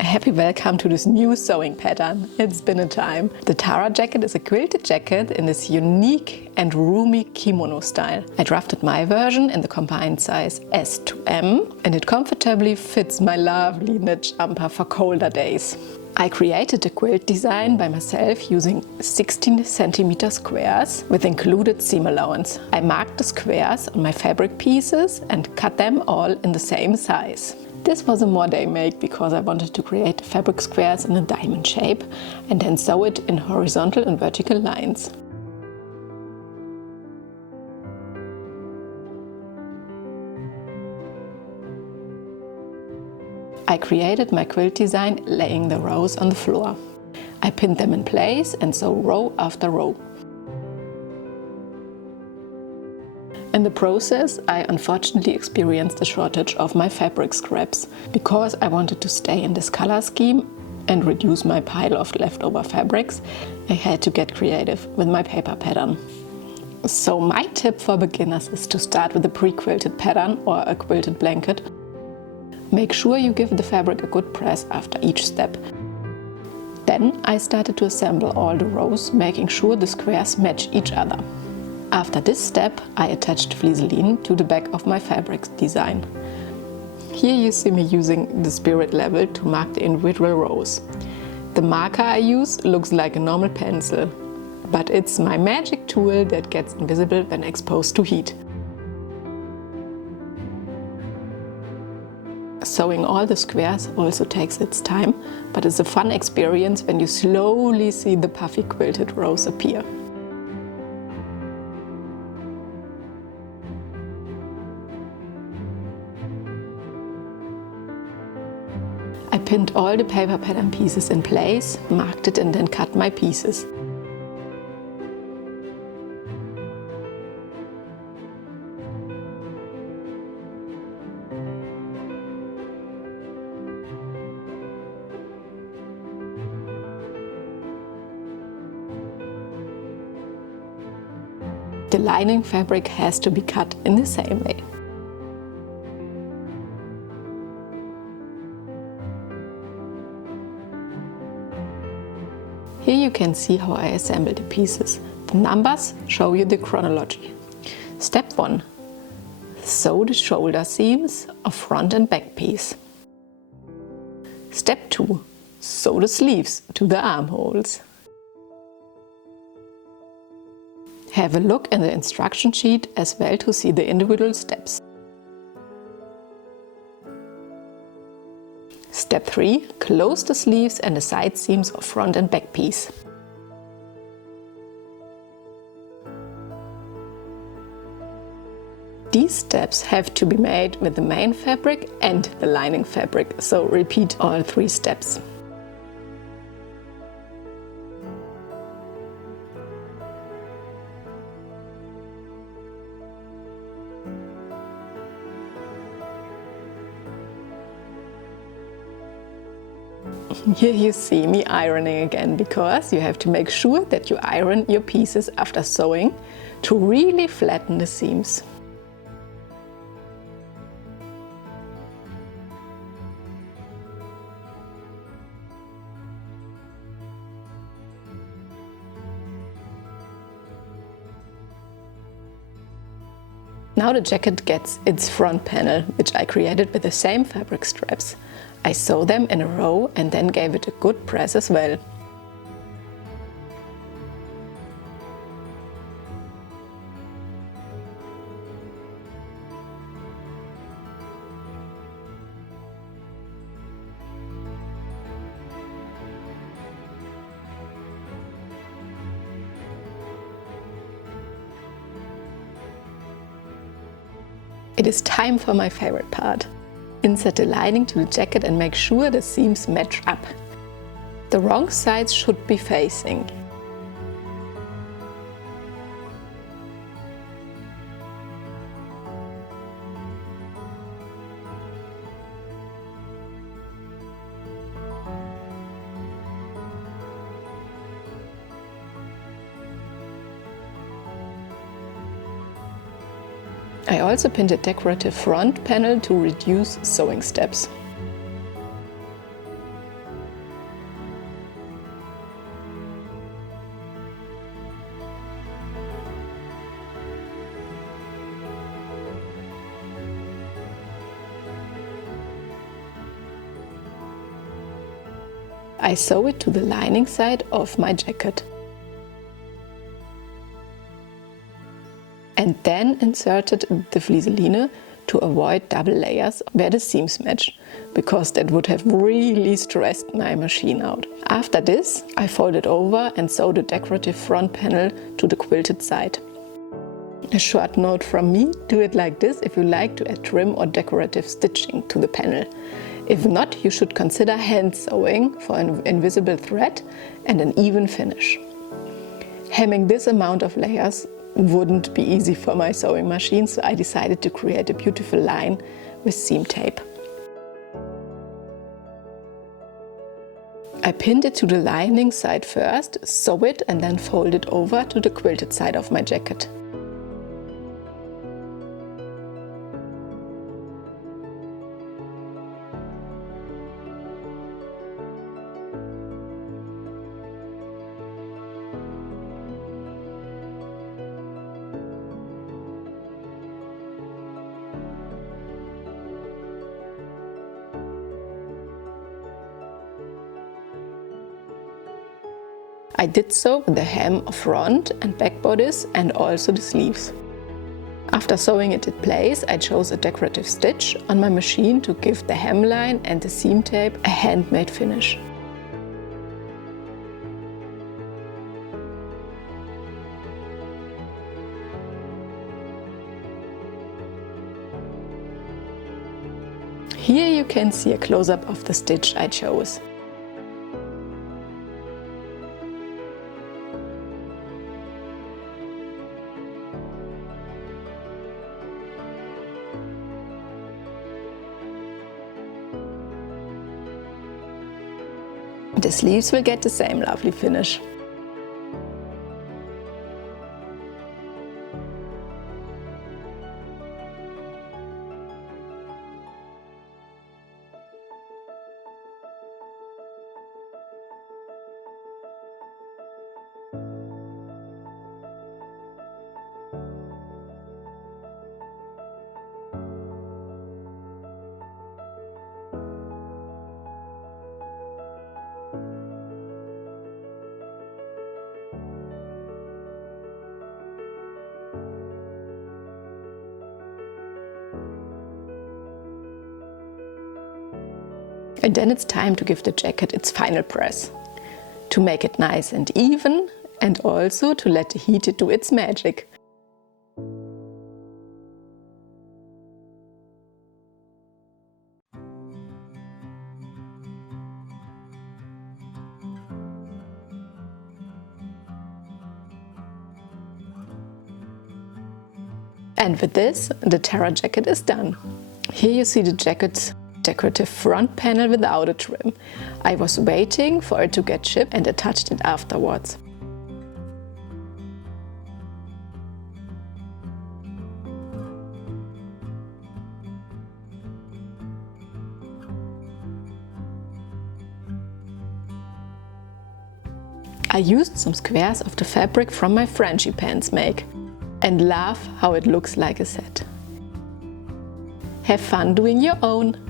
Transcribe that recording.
A happy welcome to this new sewing pattern. It's been a time. The Tara jacket is a quilted jacket in this unique and roomy kimono style. I drafted my version in the combined size S to M and it comfortably fits my lovely knit jumper for colder days. I created the quilt design by myself using 16 cm squares with included seam allowance. I marked the squares on my fabric pieces and cut them all in the same size. This was a more-day make because I wanted to create the fabric squares in a diamond shape and then sew it in horizontal and vertical lines. I created my quilt design laying the rows on the floor. I pinned them in place and sew row after row. In the process, I unfortunately experienced a shortage of my fabric scraps. Because I wanted to stay in this color scheme and reduce my pile of leftover fabrics, I had to get creative with my paper pattern. So my tip for beginners is to start with a pre-quilted pattern or a quilted blanket. Make sure you give the fabric a good press after each step. Then I started to assemble all the rows, making sure the squares match each other. After this step, I attached flieseline to the back of my fabric design. Here you see me using the spirit level to mark the individual rows. The marker I use looks like a normal pencil, but it's my magic tool that gets invisible when exposed to heat. Sewing all the squares also takes its time, but it's a fun experience when you slowly see the puffy quilted rows appear. I pinned all the paper pattern pieces in place, marked it and then cut my pieces. The lining fabric has to be cut in the same way. Here you can see how I assemble the pieces. The numbers show you the chronology. Step 1. Sew the shoulder seams of front and back piece. Step 2. Sew the sleeves to the armholes. Have a look in the instruction sheet as well to see the individual steps. Step 3. Close the sleeves and the side seams of front and back piece. These steps have to be made with the main fabric and the lining fabric, so repeat all 3 steps. Here you see me ironing again, because you have to make sure that you iron your pieces after sewing to really flatten the seams. Now the jacket gets its front panel, which I created with the same fabric straps. I sew them in a row and then gave it a good press as well. It is time for my favorite part. Insert the lining to the jacket and make sure the seams match up. The wrong sides should be facing. I also pinned a decorative front panel to reduce sewing steps. I sew it to the lining side of my jacket. And then inserted the flieseline to avoid double layers where the seams match, because that would have really stressed my machine out. After this, I folded over and sewed a decorative front panel to the quilted side. A short note from me, do it like this if you like to add trim or decorative stitching to the panel. If not, you should consider hand sewing for an invisible thread and an even finish. Hemming this amount of layers wouldn't be easy for my sewing machine, so I decided to create a beautiful line with seam tape. I pinned it to the lining side first, sew it and then fold it over to the quilted side of my jacket. I did so with the hem of front and back bodice and also the sleeves. After sewing it in place, I chose a decorative stitch on my machine to give the hemline and the seam tape a handmade finish. Here you can see a close-up of the stitch I chose. The sleeves will get the same lovely finish. And then it's time to give the jacket its final press, to make it nice and even, and also to let the heat do its magic. And with this, the Terra jacket is done. Here you see the jacket's decorative front panel without a trim. I was waiting for it to get shipped and attached it afterwards. I used some squares of the fabric from my Frenchy pants make and love how it looks like a set. Have fun doing your own!